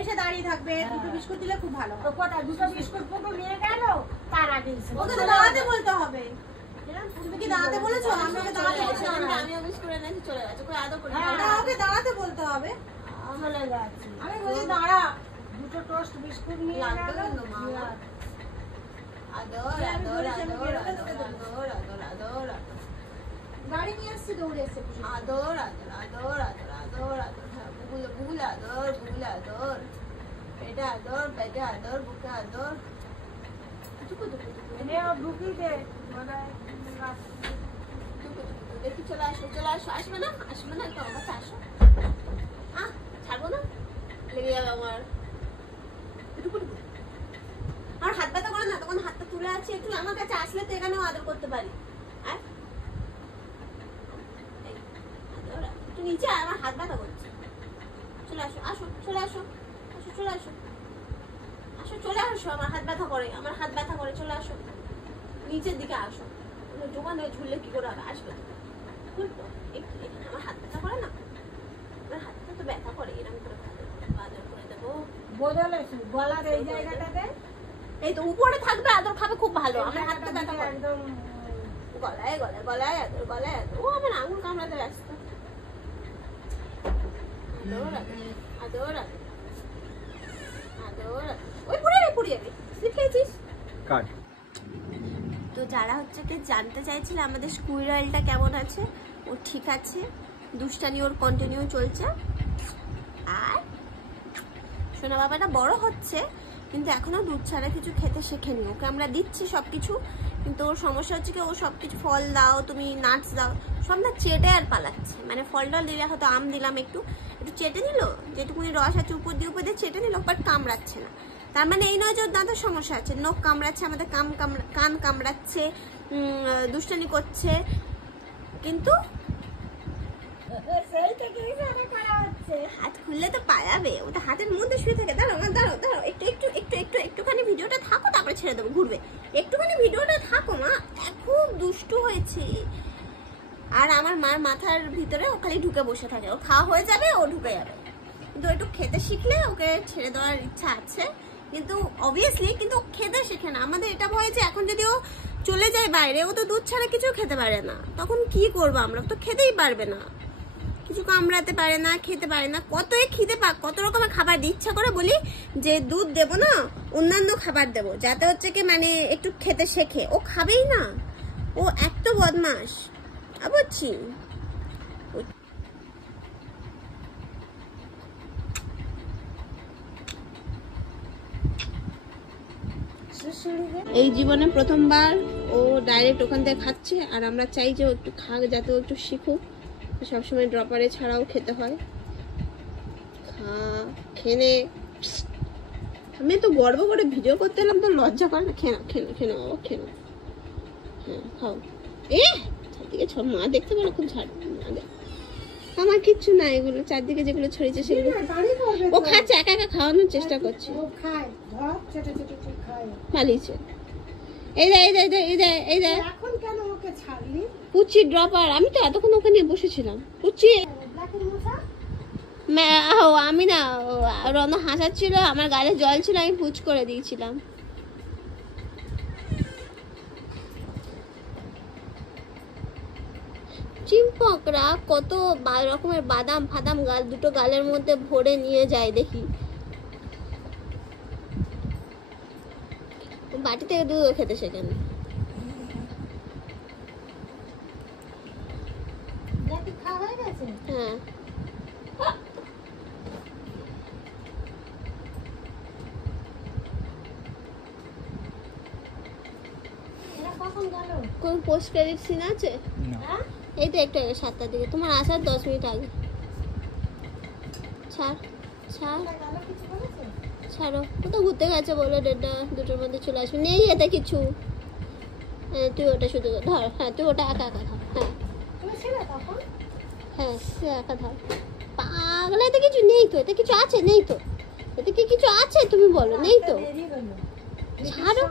এসে দাঁড়িয়ে থাকবে, দুটো বিস্কুট দিলে খুব ভালো হয়। দুটো বিস্কুট পুরো নিয়ে গেল, তার আগে ওকে তো দাঁড়াতে বলতে হবে। তুমি কি দাঁড়াতে বলেছো? আমি ওকে দাঁড়াতে বলছি, আমিও বিস্কুট এনেছি, চলে গেছে। কই আদর করে ওকে দাঁড়াতে বলতে হবে। চলে গেছে। আমি বলি দাঁড়া, দুটো টোস্ট বিস্কুট নিয়ে গেল। আদর আদর আদর আদর আদর আদর গাড়ি নিয়ে আসছি, দৌড়ে এসছে। আদর আদর আদর আদর আদর আদর বুল বুল আদর বুল আদর পেটে আদর পেটে আদর বুকে আদর টুকু টুকু এনে বুকি দে মানে দেখি চলে আসো আসবে না তো আমার কাছে আসো। ছাড়বো না, লেগে যাবে আমার। আমার হাত ব্যথা করে না, তখন হাতটা তুলে আছে, একটু আমার কাছে আসলে তো এখানেও আদর করতে পারি। একটু নিচে, আমার হাত ব্যথা করছে। চলে আসো, আসো চলে আসো, আসো চলে আসো, আসো চলে আসো। আমার হাত ব্যথা করে, চলে আসো, নিচের দিকে আসো। দোকানে ঝুললে কি করে আসবে? আমার হাত ব্যথা করে না, আমার হাতটা তো ব্যথা করে। এরকম করে আদর করে দেবো। গলার এই জায়গাটাতে এই তো উপরে থাকবে, আদর খাবে, খুব ভালো। আমার হাতটা ব্যথা করে একদম। গলায় গলায় গলায় আদর, গলায় আদর। ও আমার আঙুল কামড়াতে ব্যস্ত। আদর আদর আদর আদর। ওই পড়ে যাবে, স্লিপ খেয়েছিস? কাট। তো যারা হচ্ছে কি জানতে চাইছিল আমাদের স্কুইরালটা কেমন আছে, ও ঠিক আছে, দুষ্টানি ওর কন্টিনিউ চলছে। আর সোনা বাবাটা বড় হচ্ছে, কিন্তু এখনো দুধ ছাড়া কিছু খেতে শেখেনি। ওকে আমরা দিচ্ছি সবকিছু, কিন্তু ওর সমস্যা হচ্ছে কি ও সবকিছু ফল দাও, তুমি নাটস দাও, সব না চেটে আর পালাচ্ছে। মানে ফল টল দিলে, হয়তো আম দিলাম, একটু চেটে নিল, যেটুকুনি রস আছে উপর দিয়ে চেটে নিল, বাট কামড়াচ্ছে না। তার মানে এই নয় যে ওর দাঁতের সমস্যা আছে, নখ কামড়াচ্ছে, আমাদের কান কামড়াচ্ছে, দুষ্টানি করছে, কিন্তু হাত খুললে তো পালাবে। ও তো হাতের মধ্যে শুয়ে থাকে। দাঁড়াও একটুখানি ভিডিওটা থাকো, তারপরে ছেড়ে দেবো, ঘুরবে। একটুখানি ভিডিওটা থাকো মা, খুব দুষ্টু হয়েছে। আর আমার মার মাথার ভিতরে ও খালি ঢুকে বসে থাকে। ও খাওয়া হয়ে যাবে, ও ঢুকে যাবে। কিন্তু একটু খেতে শিখলে ওকে ছেড়ে দেওয়ার ইচ্ছা আছে, কিন্তু অবভিয়াসলি কিন্তু খেতে শেখে না। আমাদের এটা ভয় যে এখন যদি ও চলে যায় বাইরে, ও তো দুধ ছাড়া কিছু খেতে পারে না, তখন কি করবো আমরা? তো খেতেই পারবে না, কিছু কামড়াতে পারে না, খেতে পারে না। কত রকমের খাবার দিই, ইচ্ছা করে বলি যে দুধ দেবো না, অন্যান্য খাবার দেবো, যাতে হচ্ছে কি মানে একটু খেতে শেখে। ও খাবেই না, ও এত বদমাস, বুঝছি। এই জীবনে প্রথমবার ও ডাইরেক্ট ওখান থেকে খাচ্ছে, আর আমরা চাই যে ও একটু খাক, যাতে ও একটু শিখুক। সবসময় ড্রপারে ছাড়াও খেতে হয়। খেনে আমি তো গর্ব করে ভিডিও করতে এলাম, তো লজ্জা করে না? খেনো বাবা, খেনো। হ্যাঁ খাও। চারদিকে মা দেখতে পারো, খুব ছাড়। আমার কিচ্ছু না, এগুলো চারদিকে যেগুলো ছড়িয়েছে সেগুলো ও খাচ্ছে, একা একা খাওয়ানোর চেষ্টা করছে। পালিয়েছে। এই পুচি ড্রপার। আমি তো এতক্ষণ ওকে নিয়ে বসেছিলাম। পুচি আমি না, রনা হাসাচ্ছিল, আমার গালে জল ছিল, আমি পুচ করে দিয়েছিলাম। চিম্পকরা কত রকমের বাদাম ফাদাম দুটো গালের মধ্যে ভরে নিয়ে যায় দেখি। বাটি থেকে দুধ খেতে শেখেন। হ্যাঁ, কোন পোস্ট ক্রেডিট সিন আছে? এই তো একটু আগে, 7টার দিকে, তোমার আসার 10 মিনিট আগে। ছাড়ো, কোথাও ঘুরতে গেছে বলো, 1:30-2টার মধ্যে চলে আসবে। নেই এতে কিছু। তুই ওটা শুধু ধর। হ্যাঁ, তুই ওটা একা ধর। হ্যাঁ সে একা ধর। পাগলা, এতে কিছু নেই তো, এতে কিছু আছে? নেই তো, এতে কি কিছু আছে তুমি বলো? নেই তো, ছাড়ো।